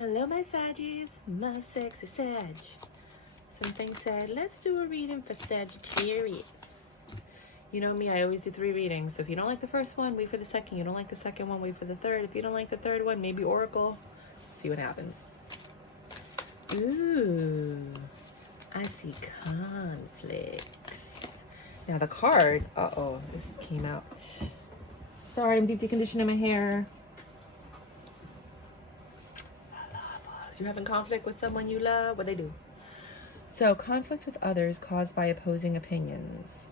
Hello, my Saggies, my sexy Sag. Something said, let's do a reading for Sagittarius. You know me, I always do 3 readings. So if you don't like the first one, wait for the second. You don't like the second one, wait for the third. If you don't like the third one, maybe Oracle. See what happens. Ooh, I see conflicts. Now the card, this came out. Sorry, I'm deep deconditioning my hair. You're having conflict with someone you love, what they do. So, conflict with others caused by opposing opinions.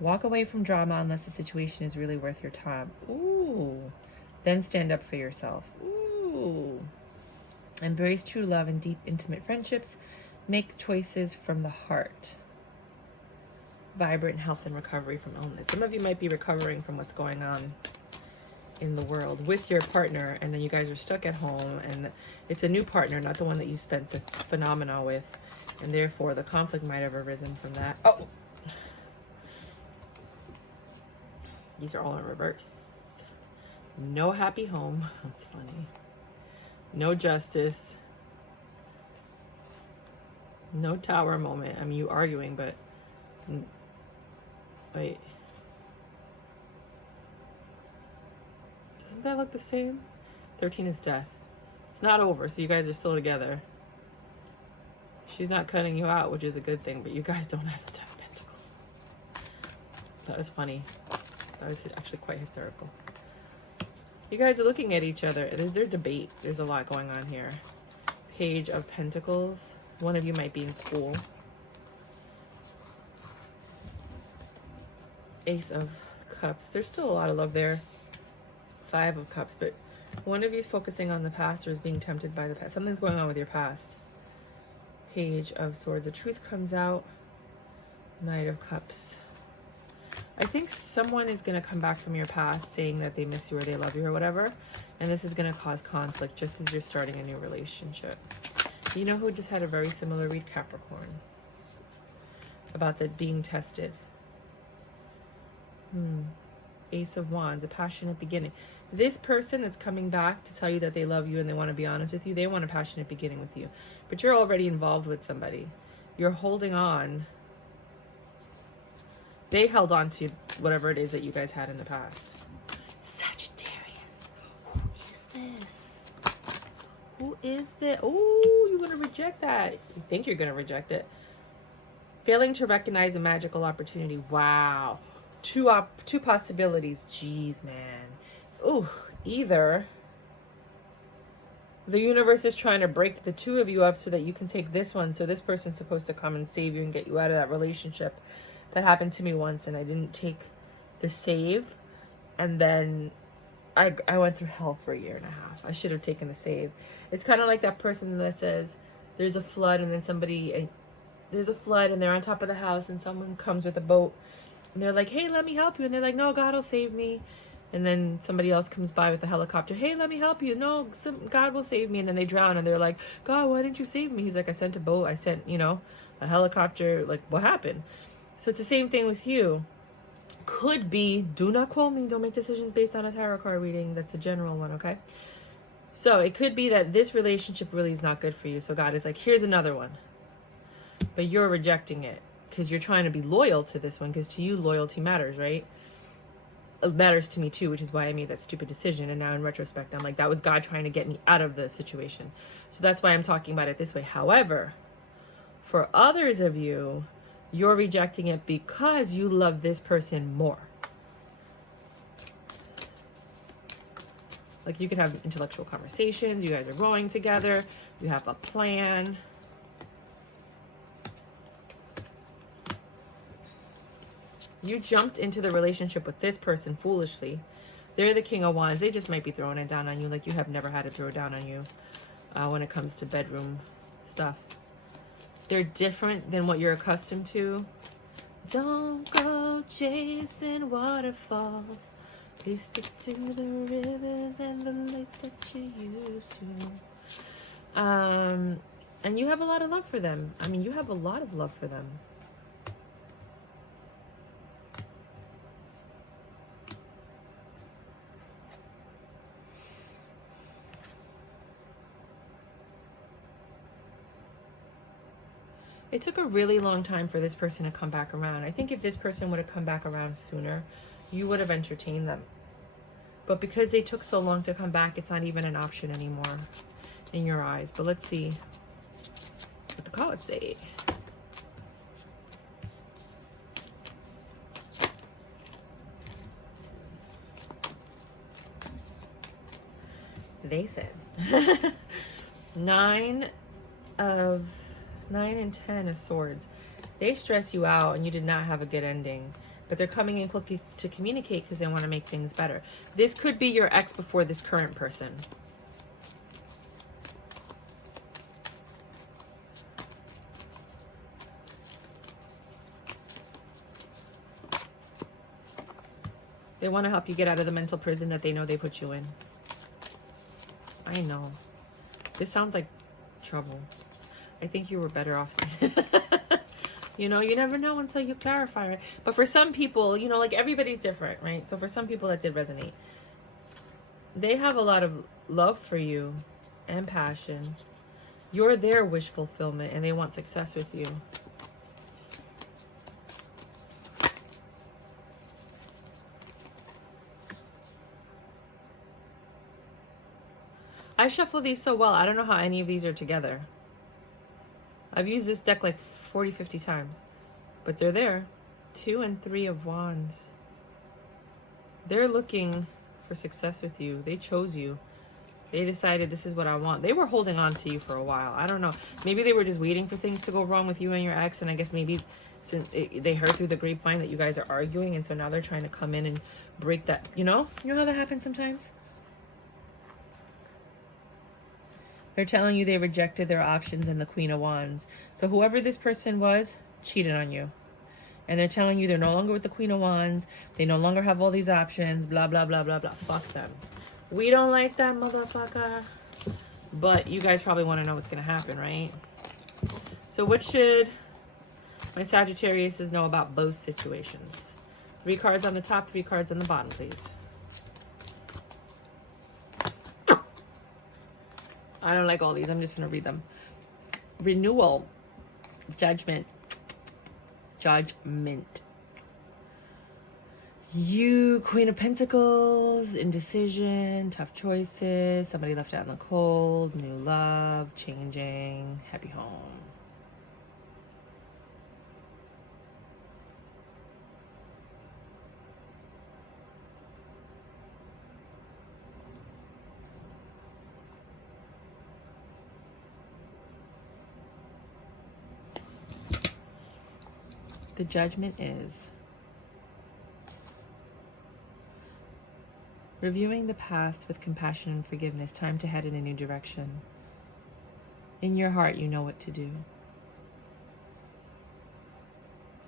Walk away from drama unless the situation is really worth your time. Ooh. Then stand up for yourself. Ooh. Embrace true love and deep, intimate friendships. Make choices from the heart. Vibrant health and recovery from illness. Some of you might be recovering from what's going on in the world with your partner, and then you guys are stuck at home, and it's a new partner, not the one that you spent the phenomena with, and therefore the conflict might have arisen from that. Oh, these are all in reverse. No happy home. That's funny. No justice. No tower moment. I mean, you arguing, but wait. Doesn't that look the same? 13 is death. It's not over, so you guys are still together. She's not cutting you out, which is a good thing, but you guys don't have the 10 of Pentacles. That was funny. That was actually quite hysterical. You guys are looking at each other. There's their debate. There's a lot going on here. Page of Pentacles. One of you might be in school. Ace of Cups. There's still a lot of love there. 5 of Cups, but one of you is focusing on the past or is being tempted by the past. Something's going on with your past. Page of Swords. The truth comes out. Knight of Cups. I think someone is going to come back from your past saying that they miss you or they love you or whatever, and this is going to cause conflict just as you're starting a new relationship. You know who just had a very similar read? Capricorn. About that being tested. Ace of Wands. A passionate beginning. This person that's coming back to tell you that they love you and they want to be honest with you, they want a passionate beginning with you. But you're already involved with somebody. You're holding on. They held on to whatever it is that you guys had in the past. Sagittarius. Who is this? Who is this? Oh, you want to reject that. You think you're going to reject it. Failing to recognize a magical opportunity. Wow. Two possibilities. Jeez, man. Ooh, either the universe is trying to break the 2 of you up so that you can take this one. So this person's supposed to come and save you and get you out of that relationship. That happened to me once, and I didn't take the save, and then I went through hell for a year and a half. I should have taken the save. It's kind of like that person that says there's a flood, and then there's a flood, and they're on top of the house, and someone comes with a boat, and they're like, hey, let me help you, and they're like, no, God will save me. And then somebody else comes by with a helicopter. Hey, let me help you. No, God will save me. And then they drown, and they're like, God, why didn't you save me? He's like, I sent a boat. I sent, a helicopter. Like, what happened? So it's the same thing with you. Could be, do not quote me, don't make decisions based on a tarot card reading. That's a general one, okay? So it could be that this relationship really is not good for you. So God is like, here's another one. But you're rejecting it because you're trying to be loyal to this one, because to you, loyalty matters, right? It matters to me too, which is why I made that stupid decision. And now in retrospect, I'm like, that was God trying to get me out of the situation. So that's why I'm talking about it this way. However, for others of you, you're rejecting it because you love this person more. Like, you can have intellectual conversations. You guys are growing together. You have a plan. You jumped into the relationship with this person foolishly. They're the King of Wands. They just might be throwing it down on you like you have never had it throw down on you when it comes to bedroom stuff. They're different than what you're accustomed to. Don't go chasing waterfalls. They stick to the rivers and the lakes that you used to. And you have a lot of love for them. I mean, you have a lot of love for them. It took a really long time for this person to come back around. I think if this person would have come back around sooner, you would have entertained them. But because they took so long to come back, it's not even an option anymore in your eyes. But let's see what the cards say. They said 9 and 10 of swords. They stress you out and you did not have a good ending, but they're coming in quickly to communicate because they want to make things better. This could be your ex before this current person. They want to help you get out of the mental prison that they know they put you in. I know. This sounds like trouble. I think you were better off. You know, you never know until you clarify it. But for some people, you know, like everybody's different, right? So for some people that did resonate. They have a lot of love for you and passion. You're their wish fulfillment and they want success with you. I shuffle these so well. I don't know how any of these are together. I've used this deck like 40, 50 times. But they're there. 2 and 3 of Wands. They're looking for success with you. They chose you. They decided this is what I want. They were holding on to you for a while. I don't know. Maybe they were just waiting for things to go wrong with you and your ex. And I guess maybe since they heard through the grapevine that you guys are arguing. And so now they're trying to come in and break that. You know how that happens sometimes? They're telling you they rejected their options and the Queen of Wands. So whoever this person was cheated on you. And they're telling you they're no longer with the Queen of Wands. They no longer have all these options. Blah, blah, blah, blah, blah. Fuck them. We don't like that motherfucker. But you guys probably want to know what's going to happen, right? So what should my Sagittariuses know about both situations? 3 cards on the top, 3 cards on the bottom, please. I don't like all these. I'm just going to read them. Renewal. Judgment. Judgment. You, Queen of Pentacles. Indecision. Tough choices. Somebody left out in the cold. New love. Changing. Happy home. The Judgment is reviewing the past with compassion and forgiveness. Time to head in a new direction. In your heart, you know what to do.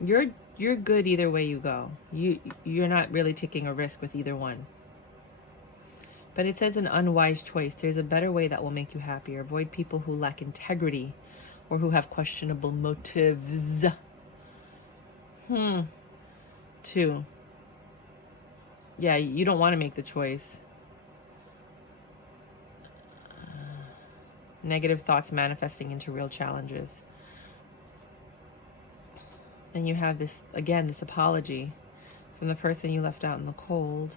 You're good either way you go. You're not really taking a risk with either one. But it says an unwise choice. There's a better way that will make you happier. Avoid people who lack integrity or who have questionable motives. 2. Yeah, you don't want to make the choice. Negative thoughts manifesting into real challenges. Then you have this, again, this apology from the person you left out in the cold.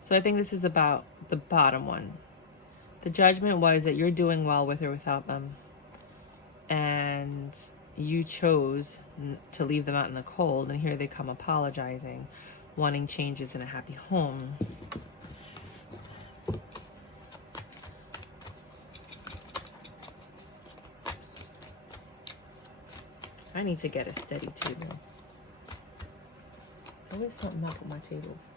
So I think this is about the bottom one. The Judgment was that you're doing well with or without them. And you chose to leave them out in the cold, and here they come apologizing, wanting changes in a happy home. I need to get a steady table. There's always something up with my tables.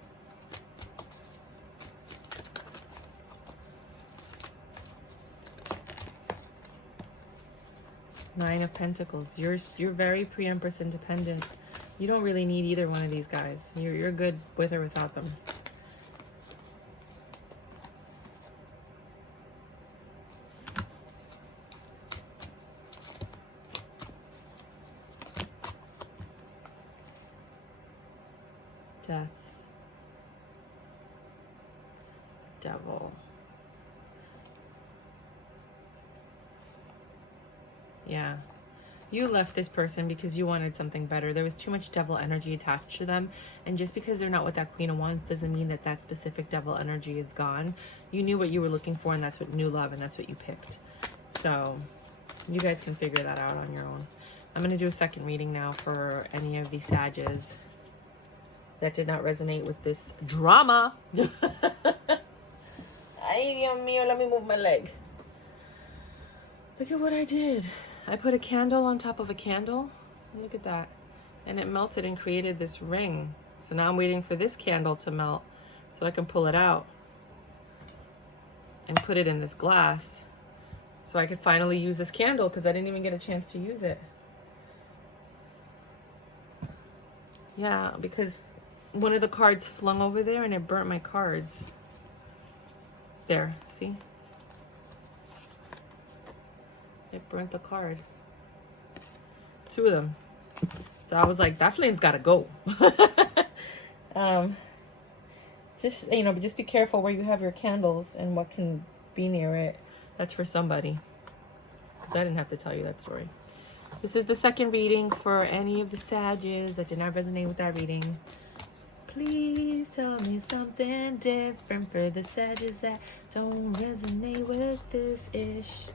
Nine of Pentacles. You're very pre-Empress independent. You don't really need either one of these guys. You're good with or without them. Death. Devil. Yeah. You left this person because you wanted something better. There was too much devil energy attached to them. And just because they're not with that Queen of Wands doesn't mean that that specific devil energy is gone. You knew what you were looking for, and that's what new love, and that's what you picked. So you guys can figure that out on your own. I'm going to do a second reading now for any of these Sages that did not resonate with this drama. Ay, Dios mío, let me move my leg. Look at what I did. I put a candle on top of a candle. Look at that. And it melted and created this ring. So now I'm waiting for this candle to melt so I can pull it out and put it in this glass so I could finally use this candle, because I didn't even get a chance to use it. Yeah, because one of the cards flung over there and it burnt my cards. There, see? It burnt the card. 2 of them. So I was like, that flame's gotta go. Just, you know, just be careful where you have your candles and what can be near it. That's for somebody. Because I didn't have to tell you that story. This is the second reading for any of the Sages that did not resonate with that reading. Please tell me something different for the Sages that don't resonate with this ish.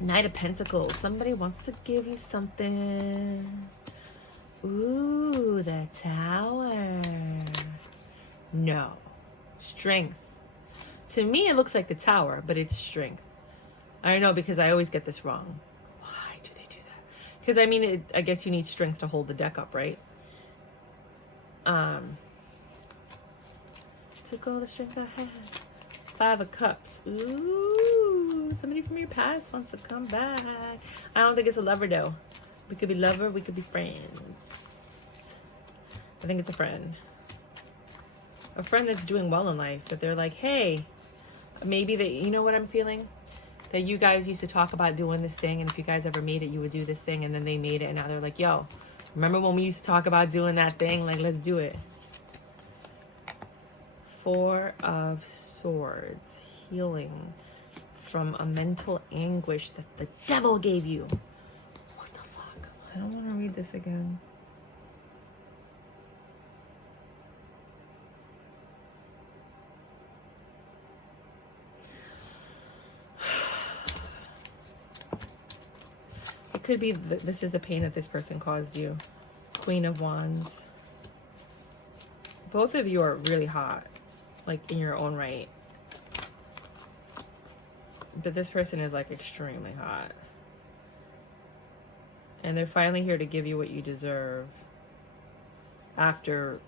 Knight of Pentacles. Somebody wants to give you something. Ooh, the Tower. No. Strength. To me, it looks like the Tower, but it's strength. I don't know, because I always get this wrong. Why do they do that? Because, I mean, I guess you need strength to hold the deck up, right? Took all the strength I had. 5 of Cups. Ooh, somebody from your past wants to come back. I don't think it's a lover, though. We could be lover, we could be friends. I think it's a friend. A friend that's doing well in life. That they're like, hey, maybe that, you know what I'm feeling? That you guys used to talk about doing this thing, and if you guys ever made it, you would do this thing, and then they made it, and now they're like, yo, remember when we used to talk about doing that thing? Like, let's do it. 4 of Swords. Healing from a mental anguish that the devil gave you. What the fuck? I don't want to read this again. It could be this is the pain that this person caused you. Queen of Wands. Both of you are really hot, like in your own right. But this person is like extremely hot. And they're finally here to give you what you deserve. After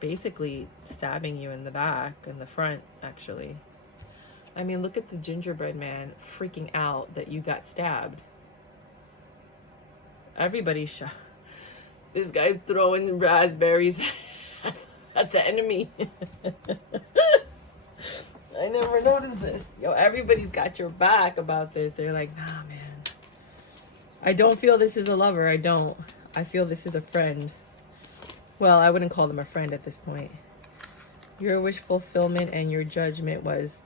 basically stabbing you in the back, in the front, actually. I mean, look at the gingerbread man freaking out that you got stabbed. Everybody's shocked. This guy's throwing raspberries at the enemy. I never noticed this. Yo, everybody's got your back about this. They're like, nah, man. I don't feel this is a lover. I don't. I feel this is a friend. Well, I wouldn't call them a friend at this point. Your wish fulfillment and your judgment was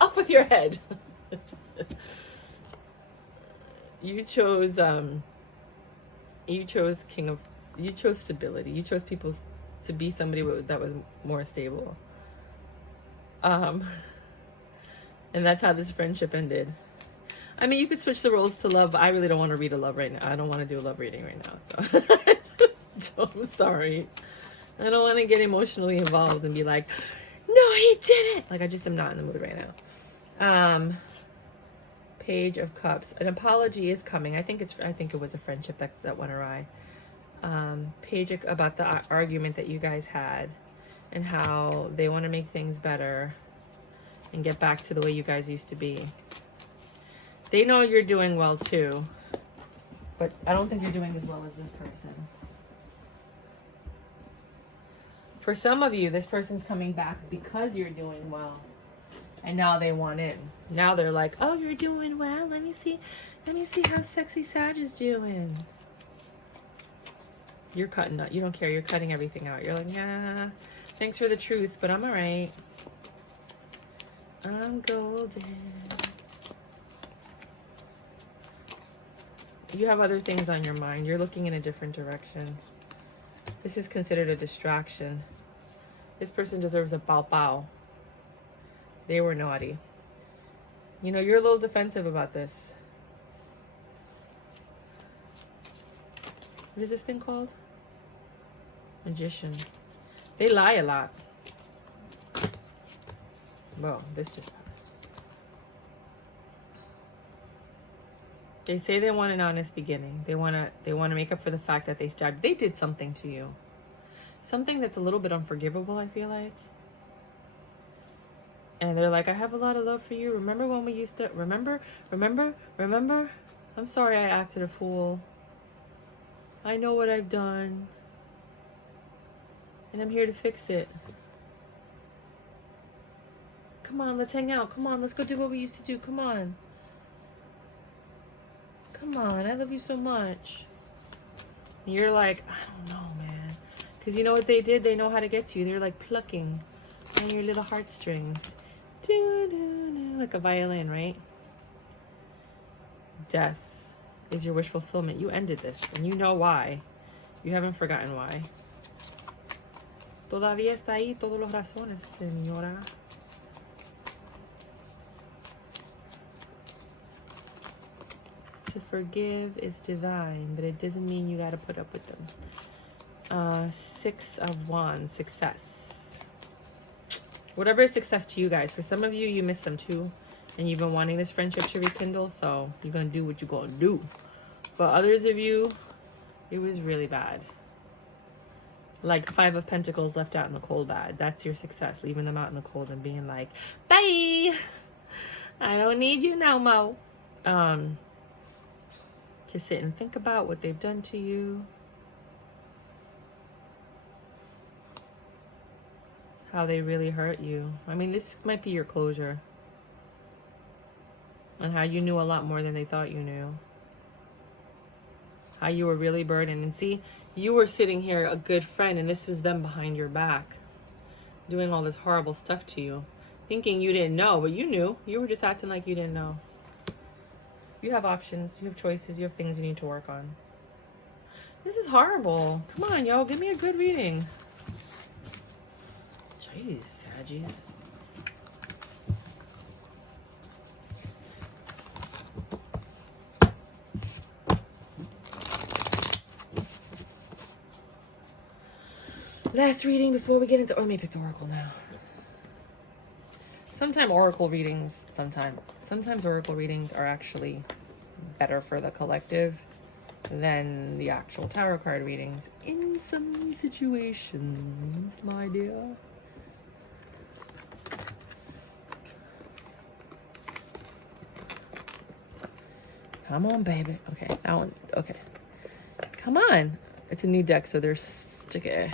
up with your head. You chose stability. You chose people to be somebody that was more stable. And that's how this friendship ended. I mean, you could switch the roles to love. I really don't want to read a love right now. I don't want to do a love reading right now. So I'm sorry. I don't want to get emotionally involved and be like, no, he didn't. Like, I just am not in the mood right now. Page of Cups. An apology is coming. I think it was a friendship that went awry. Page about the argument that you guys had and how they want to make things better and get back to the way you guys used to be. They know you're doing well too, but I don't think you're doing as well as this person. For some of you, this person's coming back because you're doing well. And now they want in. Now they're like, oh, you're doing well. Let me see how sexy Sag is doing. You're cutting out. You don't care. You're cutting everything out. You're like, yeah, thanks for the truth, but I'm all right. I'm golden. You have other things on your mind. You're looking in a different direction. This is considered a distraction. This person deserves a bow bow. They were naughty. You know, you're a little defensive about this. What is this thing called? Magician. They lie a lot. Well, this just... They say they want an honest beginning. They want to make up for the fact that they stabbed. They did something to you. Something that's a little bit unforgivable, I feel like. And they're like, I have a lot of love for you. Remember when we used to... Remember? I'm sorry I acted a fool. I know what I've done. And I'm here to fix it. Come on, let's hang out. Come on, let's go do what we used to do. Come on. Come on, I love you so much. And you're like, I don't know, man. Because you know what they did? They know how to get to you. They're like plucking on your little heartstrings. Like a violin, right? Death is your wish fulfillment. You ended this, and you know why. You haven't forgotten why. Todavía está ahí todos los razones, señora. To forgive is divine, but it doesn't mean you gotta put up with them. 6 of Wands, success. Whatever is success to you guys. For some of you, you miss them too. And you've been wanting this friendship to rekindle, so you're gonna do what you're gonna do. For others of you, it was really bad. Like 5 of Pentacles left out in the cold bad. That's your success, leaving them out in the cold and being like, bye! I don't need you no more. To sit and think about what they've done to you. How they really hurt you. I mean, this might be your closure. And how you knew a lot more than they thought you knew. How you were really burdened. And see, you were sitting here a good friend, and this was them behind your back. Doing all this horrible stuff to you. Thinking you didn't know, but you knew. You were just acting like you didn't know. You have options, you have choices, you have things you need to work on. This is horrible. Come on, yo, give me a good reading. Jeez, Saggies. Last reading before we get into... Oh, let me pick the Oracle now. Sometimes Oracle readings are actually better for the collective than the actual tarot card readings in some situations, my dear. Come on, baby. Okay, that one. Okay. Come on. It's a new deck, so they're sticky.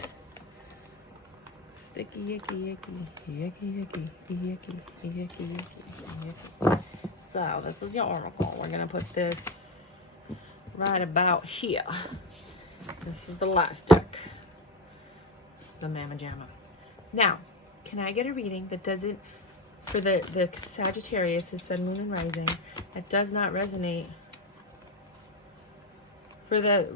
Sticky, yicky, yicky, yicky, yicky, yicky, yicky, yicky, yicky. So, this is your oracle. We're going to put this right about here. This is the last deck. The Mama Jamma. Now, can I get a reading that doesn't, for the Sagittarius, the Sun, Moon, and Rising, that does not resonate? For the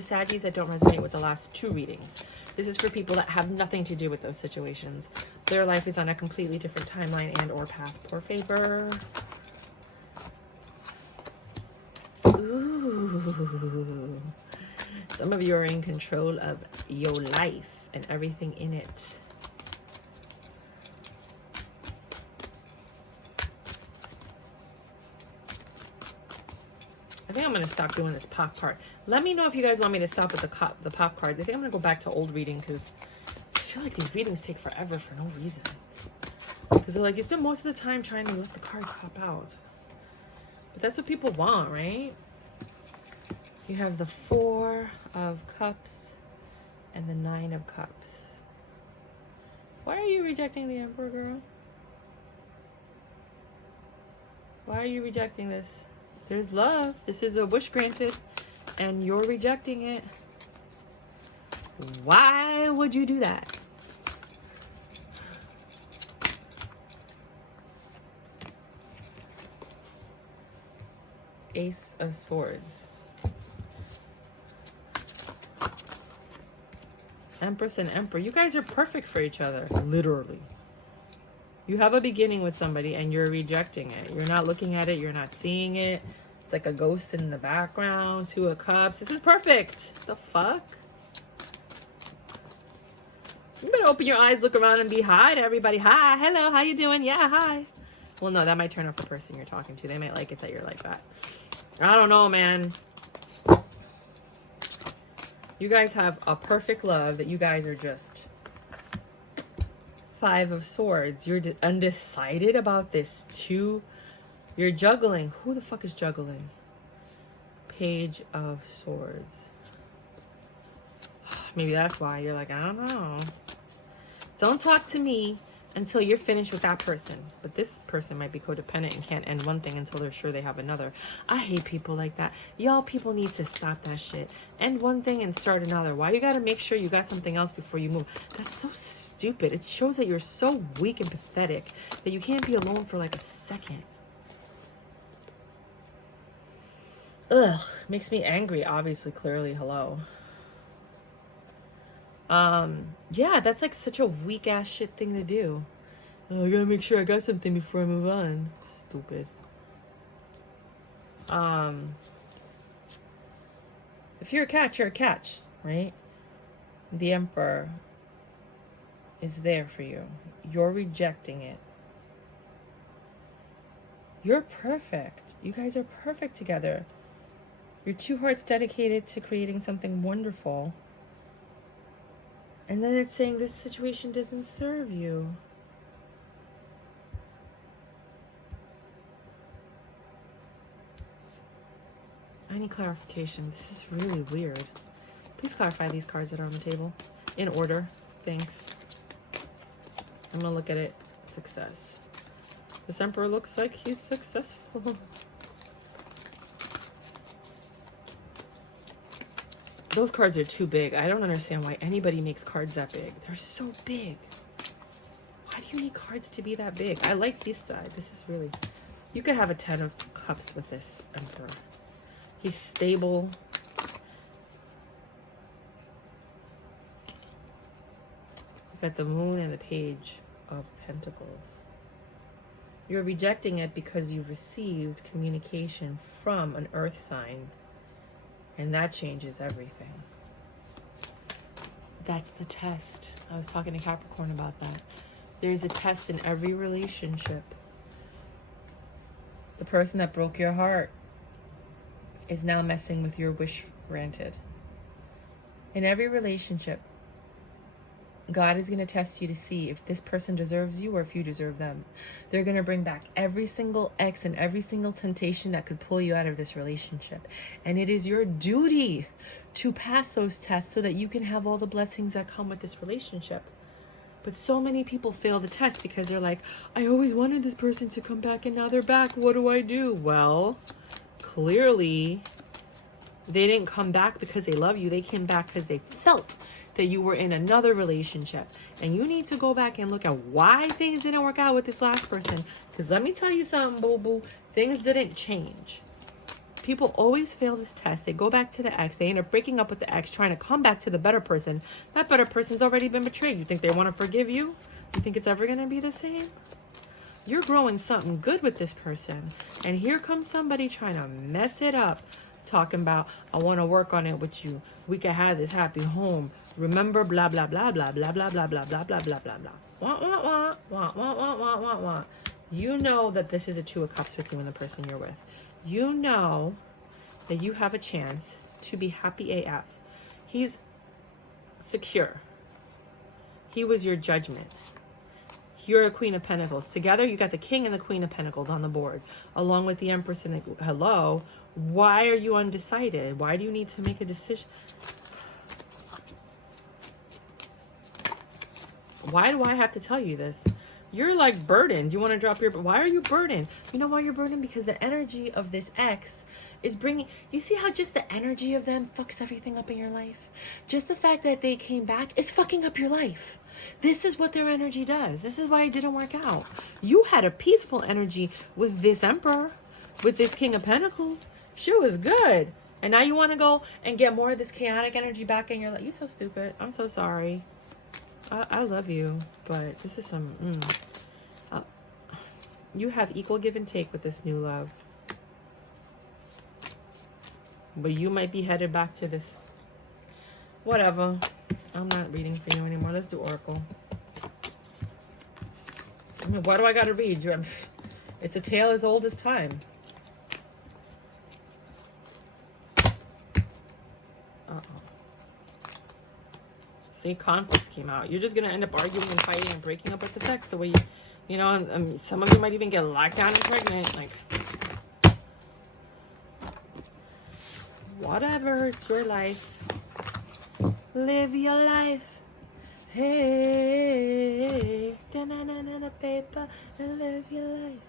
Saggies that don't resonate with the last 2 readings. This is for people that have nothing to do with those situations. Their life is on a completely different timeline and or path. Poor favor. Ooh. Some of you are in control of your life and everything in it. I think I'm going to stop doing this pop card. Let me know if you guys want me to stop with the pop cards. I think I'm going to go back to old reading because I feel like these readings take forever for no reason. Because they're like, you spend most of the time trying to let the cards pop out. But that's what people want, right? You have the 4 of Cups and the 9 of Cups. Why are you rejecting the Emperor, girl? Why are you rejecting this? There's love. This is a wish granted, and you're rejecting it. Why would you do that? Ace of Swords. Empress and Emperor. You guys are perfect for each other. Literally. You have a beginning with somebody and you're rejecting it. You're not looking at it. You're not seeing it. It's like a ghost in the background. Two of Cups. This is perfect. The fuck? You better open your eyes, look around, and be hi to everybody. Hi, hello, how you doing? Yeah, hi. Well, no, that might turn off the person you're talking to. They might like it that you're like that. I don't know, man. You guys have a perfect love that you guys are just... Five of Swords. You're undecided about this too. You're juggling. Who the fuck is juggling? Page of Swords. Maybe that's why you're like, I don't know. Don't talk to me until you're finished with that person. But this person might be codependent and can't end one thing until they're sure they have another. I hate people like that. Y'all people need to stop that shit. End one thing and start another. Why you gotta make sure you got something else before you move? That's so stupid. It shows that you're so weak and pathetic that you can't be alone for like a second. Ugh, makes me angry, obviously, clearly, hello. Yeah, that's like such a weak ass shit thing to do. Oh, I gotta make sure I got something before I move on. Stupid. If you're a catch, you're a catch, right? The Emperor is there for you. You're rejecting it. You're perfect. You guys are perfect together. Your two hearts dedicated to creating something wonderful. And then it's saying this situation doesn't serve you. I need clarification. This is really weird. Please clarify these cards that are on the table. In order. Thanks. I'm going to look at it. Success. This Emperor looks like he's successful. Those cards are too big. I don't understand why anybody makes cards that big. They're so big. Why do you need cards to be that big? I like this side. This is really... You could have a 10 of Cups with this Emperor. He's stable. You've got the Moon and the Page of Pentacles. You're rejecting it because you've received communication from an earth sign. And that changes everything. That's the test. I was talking to Capricorn about that. There's a test in every relationship. The person that broke your heart is now messing with your wish granted. In every relationship, God is going to test you to see if this person deserves you or if you deserve them. They're going to bring back every single ex and every single temptation that could pull you out of this relationship. And it is your duty to pass those tests so that you can have all the blessings that come with this relationship. But so many people fail the test because they're like, I always wanted this person to come back and now they're back. What do I do? Well, clearly they didn't come back because they love you. They came back because they felt that you were in another relationship. And you need to go back and look at why things didn't work out with this last person. Because let me tell you something, boo-boo. Things didn't change. People always fail this test. They go back to the ex. They end up breaking up with the ex, trying to come back to the better person. That better person's already been betrayed. You think they want to forgive you? You think it's ever going to be the same? You're growing something good with this person. And here comes somebody trying to mess it up. Talking about, I want to work on it with you. We can have this happy home. Remember, blah, blah, blah, blah, blah, blah, blah, blah, blah, blah, blah, blah, blah. Wah, wah, wah, wah, wah, wah, wah, wah, wah. You know that this is a 2 of Cups with you and the person you're with. You know that you have a chance to be happy AF. He's secure. He was your judgment. You're a Queen of Pentacles. Together, you got the King and the Queen of Pentacles on the board, along with the Empress and the... Hello? Why are you undecided? Why do you need to make a decision? Why do I have to tell you this? You're like burdened. You want to drop your... Why are you burdened? You know why you're burdened? Because the energy of this ex is bringing... You see how just the energy of them fucks everything up in your life? Just the fact that they came back is fucking up your life. This is what their energy does. This is why it didn't work out. You had a peaceful energy with this Emperor, with this King of Pentacles. Shit was good. And now you want to go and get more of this chaotic energy back in your life. You're so stupid. I'm so sorry. I love you, but this is some... you have equal give and take with this new love. But you might be headed back to this. Whatever. I'm not reading for you anymore. Let's do Oracle. I mean, why do I gotta read? It's a tale as old as time. See, conflicts came out. You're just gonna end up arguing and fighting and breaking up with the sex the way you know, some of you might even get locked down and pregnant. Like, whatever, it's your life. Live your life. Hey, da-na-na-na-na paper, and live your life.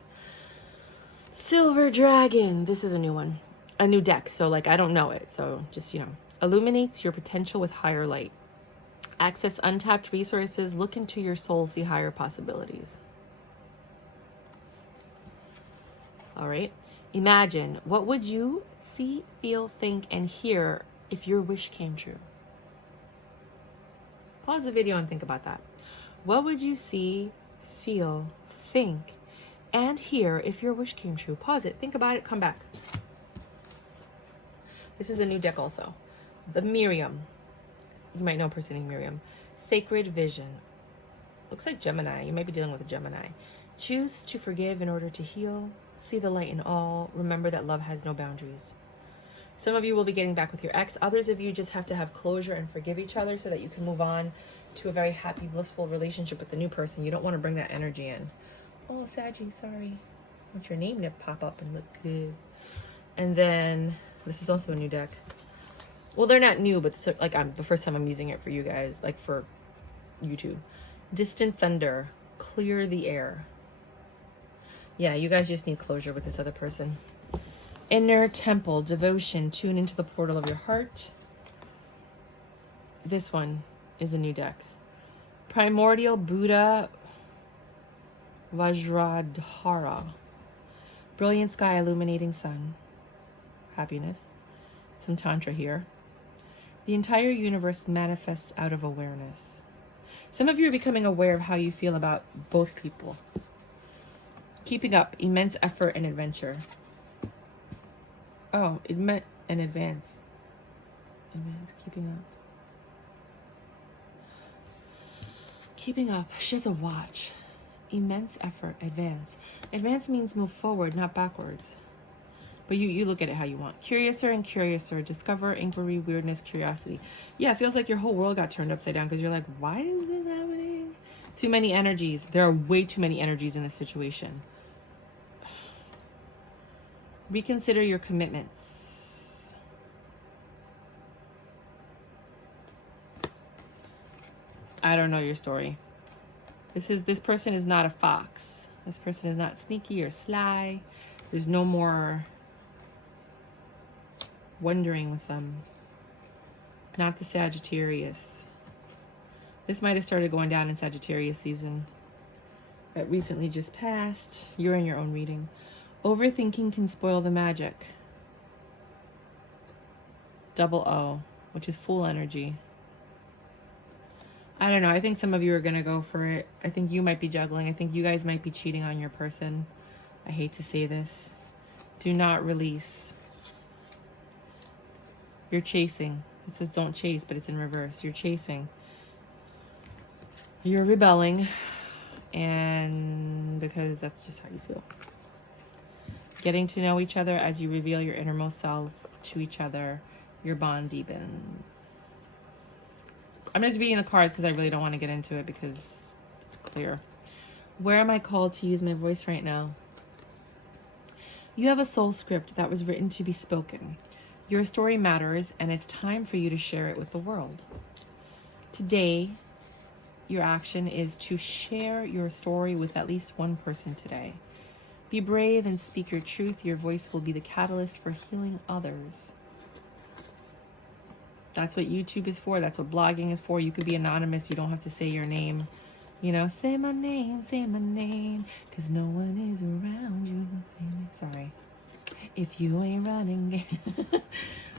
Silver Dragon. This is a new one. A new deck. So, like, I don't know it. So, just, you know. Illuminates your potential with higher light. Access untapped resources. Look into your soul. See higher possibilities. All right. Imagine, what would you see, feel, think, and hear if your wish came true? Pause the video and think about that. What would you see, feel, think, and hear if your wish came true? Pause it, think about it, come back. This is a new deck also. The Miriam. You might know a person named Miriam. Sacred Vision. Looks like Gemini. You might be dealing with a Gemini. Choose to forgive in order to heal. See the light in all. Remember that love has no boundaries. Some of you will be getting back with your ex. Others of you just have to have closure and forgive each other so that you can move on to a very happy, blissful relationship with the new person. You don't want to bring that energy in. Oh, Saggy, sorry. I want your name to pop up and look good. And then, this is also a new deck. Well, they're not new, but like the first time I'm using it for you guys, like for YouTube. Distant Thunder. Clear the air. Yeah, you guys just need closure with this other person. Inner Temple, Devotion, tune into the portal of your heart. This one is a new deck. Primordial Buddha Vajradhara. Brilliant sky, illuminating sun. Happiness. Some Tantra here. The entire universe manifests out of awareness. Some of you are becoming aware of how you feel about both people. Keeping up, immense effort and adventure. Oh, it meant an advance. Advance, keeping up. Keeping up. She has a watch. Immense effort, advance. Advance means move forward, not backwards. But you look at it how you want. Curiouser and curiouser. Discover, inquiry, weirdness, curiosity. Yeah, it feels like your whole world got turned upside down because you're like, why is this happening? Too many energies. There are way too many energies in this situation. Reconsider your commitments. I don't know your story. This person is not a fox. This person is not sneaky or sly. There's no more wondering with them. Not the Sagittarius. This might have started going down in Sagittarius season that recently just passed. You're in your own reading. Overthinking can spoil the magic. Double O, which is Fool energy. I don't know. I think some of you are going to go for it. I think you might be juggling. I think you guys might be cheating on your person. I hate to say this. Do not release. You're chasing. It says don't chase, but it's in reverse. You're chasing. You're rebelling. And because that's just how you feel. Getting to know each other as you reveal your innermost selves to each other. Your bond deepens. I'm just reading the cards because I really don't want to get into it because it's clear. Where am I called to use my voice right now? You have a soul script that was written to be spoken. Your story matters, and it's time for you to share it with the world. Today, your action is to share your story with at least one person today. Be brave and speak your truth. Your voice will be the catalyst for healing others. That's what YouTube is for. That's what blogging is for. You could be anonymous. You don't have to say your name. You know, say my name, because no one is around you. Say my... Sorry. If you ain't running.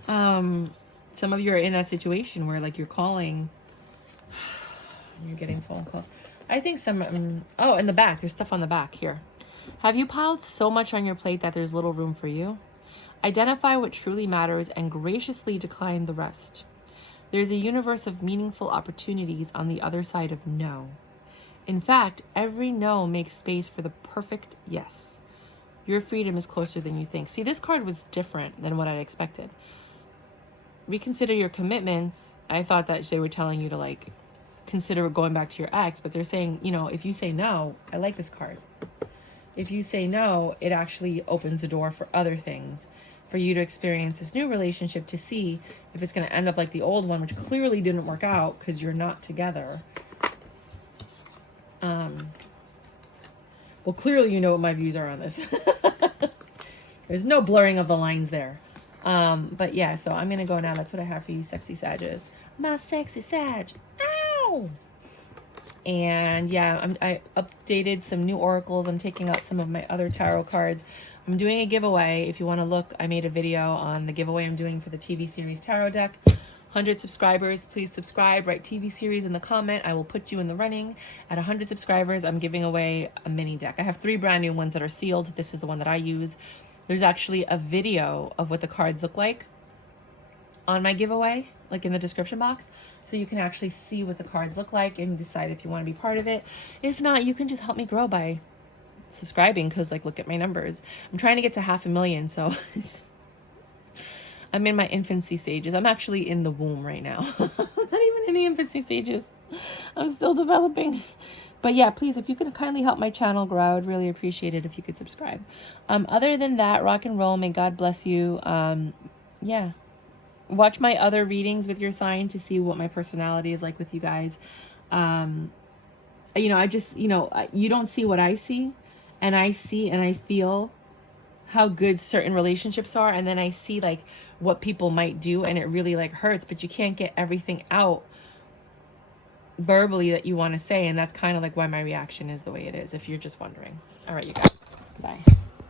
Some of you are in that situation where like you're calling, you're getting phone calls. I think some, oh, in the back, there's stuff on the back here. Have you piled so much on your plate that there's little room for you? Identify what truly matters and graciously decline the rest. There's a universe of meaningful opportunities on the other side of no. In fact, every no makes space for the perfect yes. Your freedom is closer than you think. See, this card was different than what I expected. Reconsider your commitments. I thought that they were telling you to like consider going back to your ex, but they're saying, you know, if you say no, I like this card. If you say no, it actually opens the door for other things, for you to experience this new relationship, to see if it's going to end up like the old one, which clearly didn't work out because you're not together. Well, clearly you know what my views are on this. There's no blurring of the lines there. But yeah, so I'm going to go now. That's what I have for you, sexy Sages. My sexy Sag. Ow! And yeah, I updated some new oracles. I'm taking out some of my other tarot cards. I'm doing a giveaway. If you want to look, I made a video on the giveaway I'm doing for the TV series tarot deck. 100 subscribers, please subscribe, write TV series in the comment. I will put you in the running. At 100 subscribers, I'm giving away a mini deck. I have 3 brand new ones that are sealed. This is the one that I use. There's actually a video of what the cards look like on my giveaway, like in the description box. So you can actually see what the cards look like and decide if you want to be part of it. If not, you can just help me grow by subscribing, because like, look at my numbers. I'm trying to get to 500,000, so I'm in my infancy stages. I'm actually in the womb right now. I'm not even in the infancy stages. I'm still developing. But yeah, please, if you could kindly help my channel grow, I'd really appreciate it if you could subscribe. Other than that, rock and roll. May God bless you. Yeah. Watch my other readings with your sign to see what my personality is like with you guys. You know, I just, you know, you don't see what I see. And I see and I feel how good certain relationships are. And then I see like what people might do, and it really like hurts, but you can't get everything out verbally that you want to say. And that's kind of like why my reaction is the way it is, if you're just wondering. All right, you guys. Bye.